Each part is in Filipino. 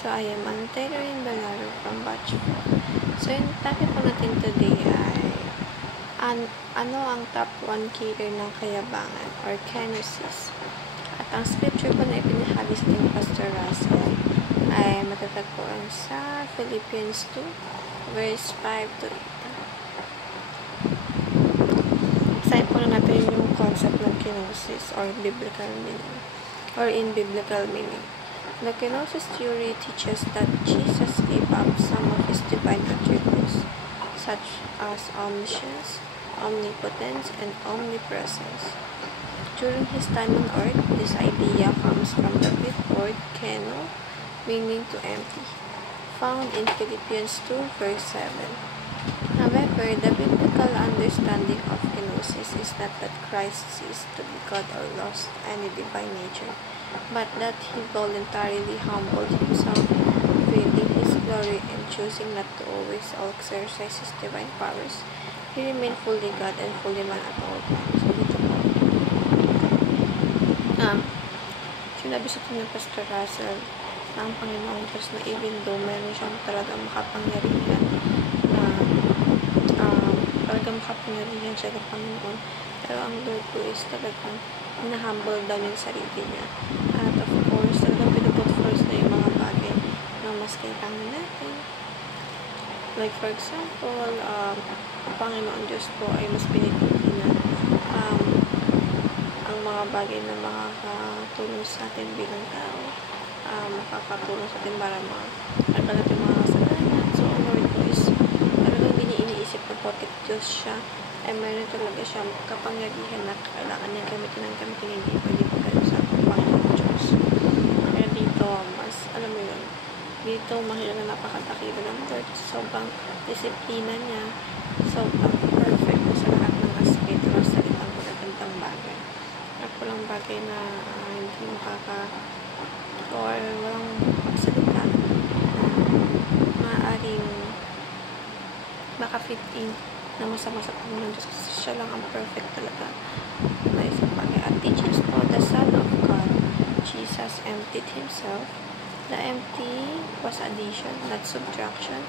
So, I am Anterin Balaro from Batch 4. So, yung topic po natin today ay ano ang top 1 killer ng kayabangan or kenosis. At ang scripture po na ipinahagi sa ating Pastor Russell ay matatagpuan sa Philippians 2 verse 5 to 8. Explain po na natin yung concept ng kenosis or biblical meaning or in biblical meaning. The kenosis theory teaches that Jesus gave up some of his divine attributes, such as omniscience, omnipotence, and omnipresence. During his time on earth, this idea comes from the Greek word keno, meaning to empty, found in Philippians 2 verse 7. However, the biblical understanding of kenosis is not that Christ ceased to be God or lost any divine nature, but that he voluntarily humbled himself, revealing his glory and choosing not to always exercise his divine powers. He remained fully God and fully man at all times. So, dito po, sinabi sa atin ng Pastor Russell na ang Panginoong Diyos na even though meron siyang talagang makapangyarihan na talagang makapangyarihan siya ng Panginoon, pero ang Lord po is talagang na-humble daw yung sarili niya. At of course, talagang pinuput first na yung mga bagay na mas kailangan natin. Like for example, ang Panginoon Diyos po ay mas pinipili na ang mga bagay na makakatulong sa atin bilang tao, makakatulong sa atin para makakal natin mga kasalanan. So, ang Lord po is talagang iniisip na pocket Diyos siya, ay meron talaga siya kapangyarihan na kailangan niya gamitin ng gamitin, hindi pwede pagkaroon sa Panginoon Diyos. Kaya dito, mas, alam mo yun, dito mahirap na napakatakila ng Lord. Sobrang disiplina niya, sobrang perfect na sa lahat ng aspeto ng salitang magagandang bagay. At walang bagay na hindi or walang pagsalita na maaaring makafit in na masama sa Panginoon Diyos kasi siya lang ang perfect talaga na isang bagay. At teaches po the Son of God, Jesus emptied himself. The empty was addition, not subtraction.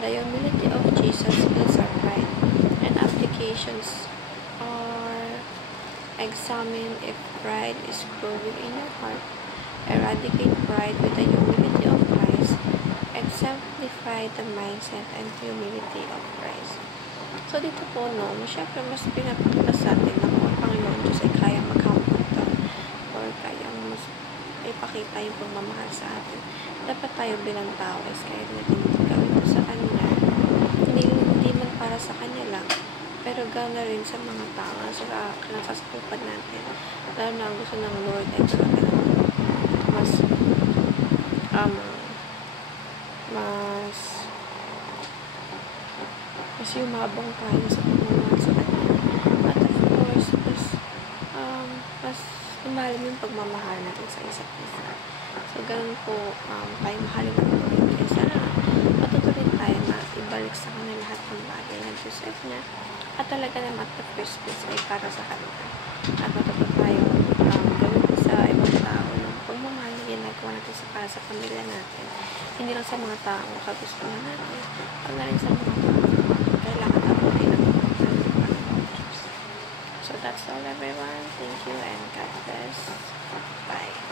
The humility of Jesus builds our pride, and applications are examine if pride is growing in your heart. Eradicate pride with the humility of Christ. Exemplify the mindset and humility of Christ. So, dito po, syempre, mas pinapakita sa atin na kung ang Panginoon Diyos ay kaya mag-humble or kaya mas ipakita yung pagmamahal sa atin. Dapat tayo bilang tao is kaya natin gawin ito sa Kanya. Hindi man para sa Kanya lang, pero gawin na rin sa mga tao na sa kinasasakupan natin. Lalo na ang gusto ng Lord ay talaga naman mas yumabang tayo sa pagmamahal sa Kanya. At of course, mas lumalim yung pagmamahal natin sa isa't isa. So, ganun po, tayo mahalin ng Lord. Kaya sana matutuloy tayo na ibalik sa Kanya lahat ng bagay na deserve niya. At talaga naman at the first place ay para sa Kanya. At matutuloy tayo gawin sa ibang tao ng pagmamahal na ginagawa natin para sa pamilya natin. Hindi lang sa mga tao kagustuhan natin, pag na rin sa mga tao kailangan natin ay nagpapagpapagpapag ng Panginoon Diyos. So that's all everyone. Thank you and God bless. Bye.